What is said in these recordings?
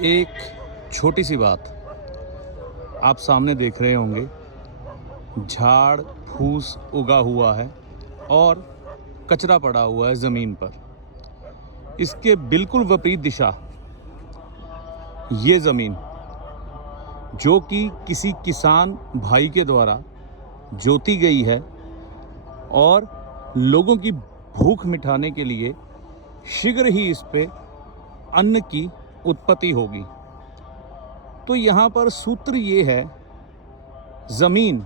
एक छोटी सी बात आप सामने देख रहे होंगे, झाड़ फूस उगा हुआ है और कचरा पड़ा हुआ है ज़मीन पर। इसके बिल्कुल विपरीत दिशा ये ज़मीन, जो कि किसी किसान भाई के द्वारा जोती गई है और लोगों की भूख मिटाने के लिए शीघ्र ही इस पे अन्न की उत्पत्ति होगी। तो यहाँ पर सूत्र ये है, ज़मीन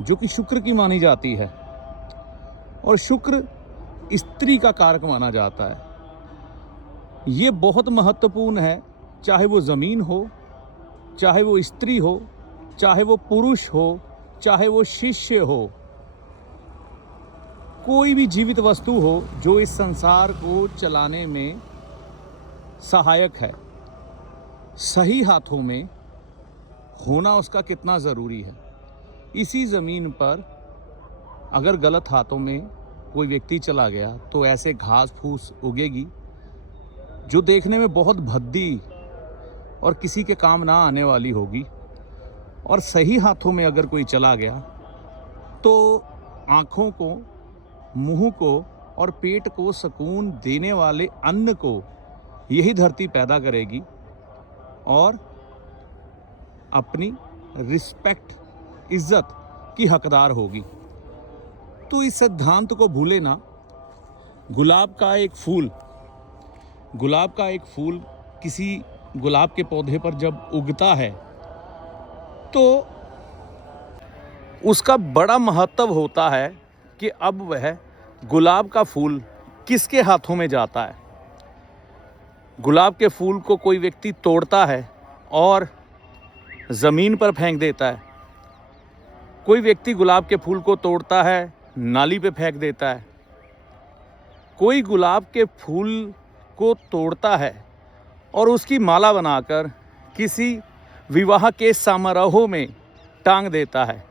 जो कि शुक्र की मानी जाती है और शुक्र स्त्री का कारक माना जाता है। ये बहुत महत्वपूर्ण है, चाहे वो ज़मीन हो, चाहे वो स्त्री हो, चाहे वो पुरुष हो, चाहे वो शिष्य हो, कोई भी जीवित वस्तु हो जो इस संसार को चलाने में सहायक है। सही हाथों में होना उसका कितना ज़रूरी है। इसी ज़मीन पर अगर गलत हाथों में कोई व्यक्ति चला गया तो ऐसे घास फूस उगेगी जो देखने में बहुत भद्दी और किसी के काम ना आने वाली होगी। और सही हाथों में अगर कोई चला गया तो आँखों को, मुंह को और पेट को सुकून देने वाले अन्न को यही धरती पैदा करेगी और अपनी रिस्पेक्ट, इज्जत की हकदार होगी। तो इस सिद्धांत को भूले ना। गुलाब का एक फूल किसी गुलाब के पौधे पर जब उगता है तो उसका बड़ा महत्व होता है कि अब वह गुलाब का फूल किसके हाथों में जाता है। गुलाब के फूल को कोई व्यक्ति तोड़ता है और ज़मीन पर फेंक देता है। कोई व्यक्ति गुलाब के फूल को तोड़ता है, नाली पे फेंक देता है। कोई गुलाब के फूल को तोड़ता है और उसकी माला बनाकर किसी विवाह के समारोह में टांग देता है।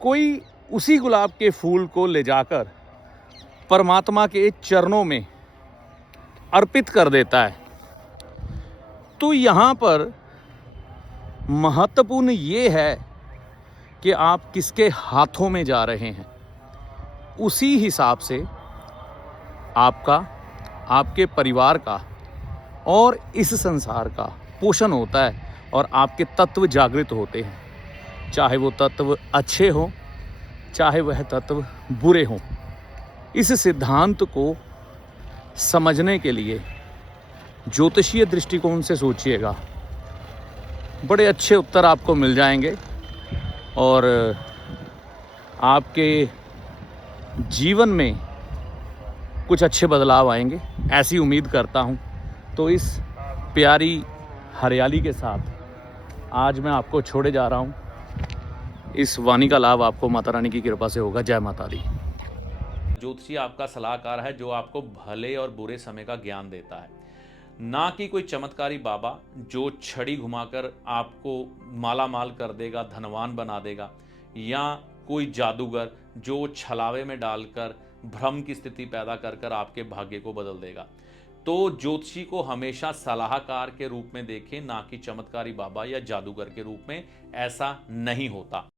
कोई उसी गुलाब के फूल को ले जाकर परमात्मा के चरणों में अर्पित कर देता है। तो यहाँ पर महत्वपूर्ण ये है कि आप किसके हाथों में जा रहे हैं। उसी हिसाब से आपका, आपके परिवार का और इस संसार का पोषण होता है और आपके तत्व जागृत होते हैं। चाहे वो तत्व अच्छे हों, चाहे वह तत्व बुरे हों। इस सिद्धांत को समझने के लिए ज्योतिषीय दृष्टिकोण से सोचिएगा, बड़े अच्छे उत्तर आपको मिल जाएंगे और आपके जीवन में कुछ अच्छे बदलाव आएंगे, ऐसी उम्मीद करता हूँ। तो इस प्यारी हरियाली के साथ आज मैं आपको छोड़े जा रहा हूँ। इस वाणी का लाभ आपको माता रानी की कृपा से होगा। जय माता दी। ज्योतिषी आपका सलाहकार है जो आपको भले और बुरे समय का ज्ञान देता है, ना कि कोई चमत्कारी बाबा जो छड़ी घुमाकर आपको माला माल कर देगा, धनवान बना देगा, या कोई जादूगर जो छलावे में डालकर भ्रम की स्थिति पैदा कर कर आपके भाग्य को बदल देगा। तो ज्योतिषी को हमेशा सलाहकार के रूप में देखें, ना कि चमत्कारी बाबा या जादूगर के रूप में। ऐसा नहीं होता।